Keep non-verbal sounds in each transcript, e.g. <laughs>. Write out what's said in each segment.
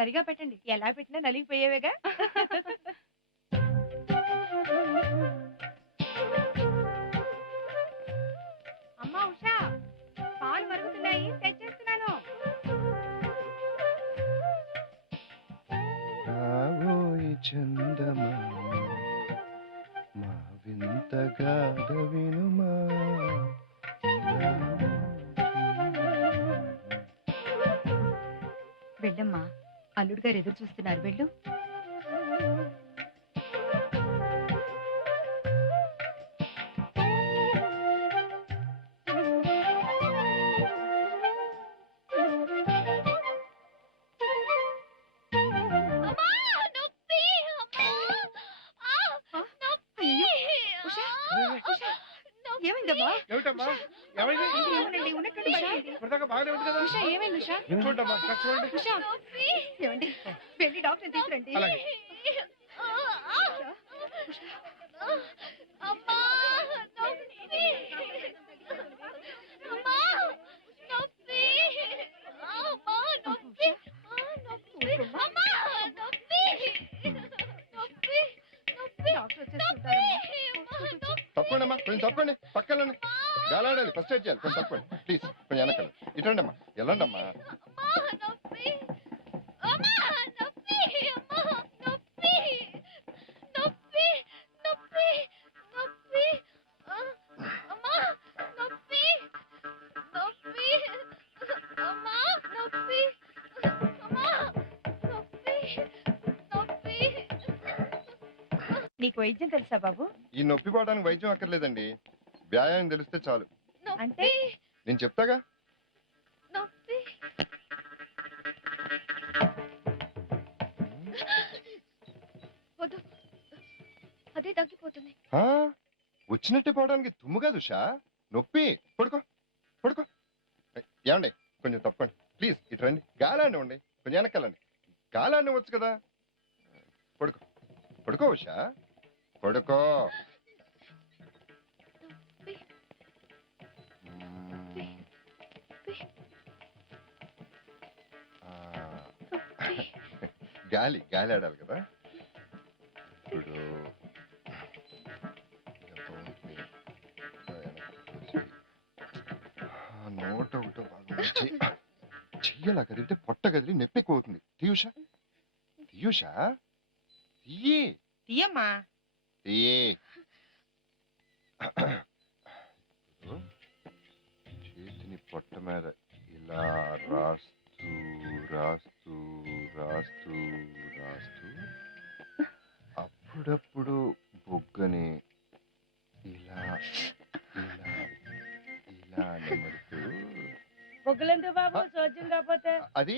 సరిగా పెట్టండి. ఎలా పెట్టినా నలిగిపోయేవేగా? అమ్మా ఉషా పాలు మరుగుతున్నాయి. తెచ్చేస్తున్నాను. రావోయి చందమా మా వింతగా వినుమా. వెళ్ళమ్మా. అల్లుడు గారు ఎదురు చూస్తున్నారు. వెళ్ళు. ఏమైందమ్మా ఏమిటమ్మా? ఏమైంది? ఏమోనండి ఉన్నట్టుండి పడిపోయింది. ఇప్పటిదాకా బాగానే ఉంది కదా ఉషా ఏమైంది ఉషా? చూడమ్మా ఇక్కడ చూడండి. ఉషా ఏమండి? వెళ్ళి డాక్టర్ తీసుకురండి. అలాగే డాక్టర్ వచ్చేస్తుంటారమ్మా తప్పండి అమ్మా కొంచెం తప్పండి పక్కన గాలాడాలి ఫస్ట్ ఎయిడ్ చేయాలి. కొంచెం తప్పండి. ప్లీజ్ కొంచెం వెనకాల. ఇటండి అమ్మా వెళ్ళండి అమ్మా నీకు వైద్యం తెలుసా బాబు? ఈ నొప్పి పోవడానికి వైద్యం అక్కర్లేదండి. వ్యాయామం తెలిస్తే చాలు. అంటే? నేను చెప్తాగా? నొప్పి? వద్దు. అదే తగ్గిపోతుంది. ఆ, వచ్చినట్టే పోవడానికి తుమ్ము కాదు ఉషా నొప్పి. పడుకో. పడుకో. ఏమండి? కొంచెం తప్పండి ప్లీజ్ ఇటు రండి. గాలాండి ఉండి కొంచెం వెనకాలండి. గాలాండి వచ్చు కదా? పడుకో. పడుకో ఉషా. పడుకో. గాలి గాలి ఆడాలి కదా. ఇప్పుడు నోట ఒకటో భాగం నుంచి కదిలితే పొట్ట కదిలి నొప్పి ఎక్కువ అవుతుంది తీయుషా? తీయుషా తీయమ్మా. ఇప్పుడు చేతిని పొట్ట మీద ఇలా రాస్తూ రాస్తూ రాస్తూ రాస్తూ అప్పుడప్పుడు బొగ్గని ఇలా ఇలా ఇలా నిమురుతూ. బొగ్గులెందుకు బాబు సోద్యం కాకపోతే అది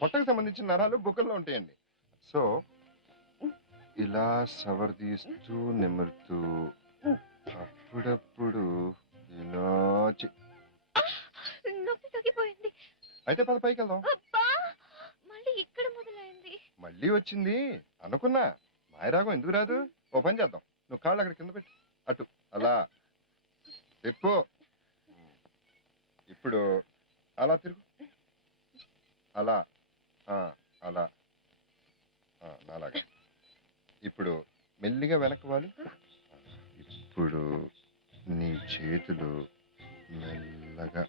పొట్టకు సంబంధించిన నరాలు బొక్కల్లో ఉంటాయండి. సో ఇలా సవరదీస్తూ నిమురుతూ అప్పుడప్పుడు ఇలా చే- నొప్పి తగ్గిపోయింది. అయితే పద పైకి వెళ్దాం మళ్ళీ ఇక్కడ మొదలైంది. మళ్ళీ వచ్చింది. అనుకున్నా. మాయరాగం ఎందుకు రాదు? ఓ పని చేద్దాం. నువ్వు కాళ్ళు అక్కడ కింద పెట్టు. అటు అలా. తిప్పు. ఇప్పుడు అలా తిరుగు. అలా. అలా. నాలాగా. ఇప్పుడు మెల్లిగా వెనక్కి వాలి ఇప్పుడు నీ చేతులు మెల్లగా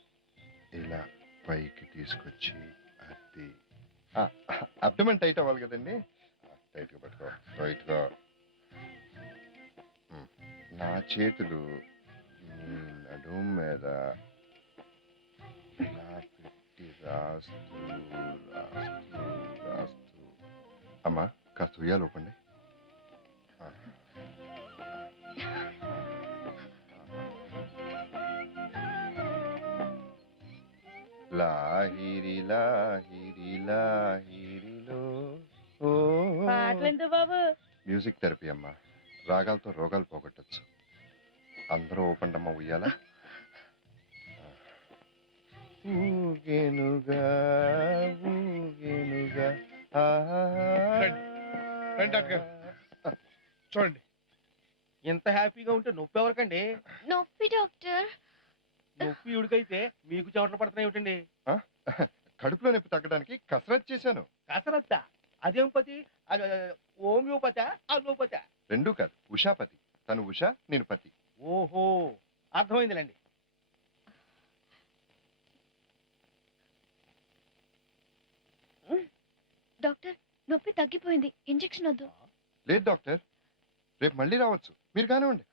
ఇలా పైకి తీసుకొచ్చి అది అబ్డమన్ టైట్ అవ్వాలి కదండి. టైట్గా పట్టుకో. టైట్గా. ఉమ్. నా చేతులు నీ నడుము మీద ఇలా పెట్టి రాస్తూ రాస్తూ రాస్తూ. అమ్మా కాస్త ఉయ్యాలు ఒప్పండి ఆ. లాహిరి లాహిరి లాహిరిలో. ఓ. పాటలెందుకు బాబు? మ్యూజిక్ థెరపీ అమ్మా. రాగాలతో రోగాలు పోగొట్టచ్చు. అందరూ ఓపెన్ అమ్మ ఉయ్యాలా. ఊగెనుగా ఊగెనుగా. ఆహా. రండి. డాక్టర్. చూడండి. ఇంత హ్యాపీగా ఉంటే నొప్పి ఎవరికండి? నొప్పి డాక్టర్. నొప్పి ఉడికైతే మీకు చెమటలు పడుతున్నాయి ఏమిటండి? <laughs> కడుపులో నొప్పి తగ్గడానికి కసరత్ చేశాను. కసరత్త? అదేం పతి? అది, హోమియోపత అలోపత రెండూ కాదు ఉషాపతి. తను ఉష నేను పతి. ఓహో అర్థమైందిలేండి. డాక్టర్ నొప్పి తగ్గిపోయింది. ఇంజెక్షన్ వద్దు. లేదు డాక్టర్. రేపు మళ్ళీ రావచ్చు. మీరు కానివ్వండి.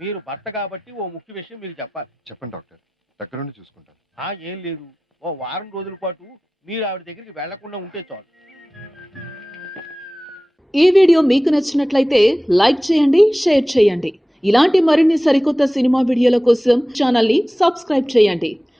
మీరు భర్త కాబట్టి ఓ ముఖ్య విషయం మీకు చెప్పాలి. చెప్పండి డాక్టర్. దగ్గరుండి చూసుకుంటాను. ఆ ఏం లేదు. ఓ వారం రోజుల పాటు మీరు ఆవిడ దగ్గరికి వెళ్ళకుండా ఉంటే చాలు. ఈ వీడియో మీకు నచ్చినట్లయితే లైక్ చేయండి షేర్ చేయండి. ఇలాంటి మరిన్ని సరికొత్త సినిమా వీడియోల కోసం ఛానల్ని సబ్స్క్రైబ్ చేయండి.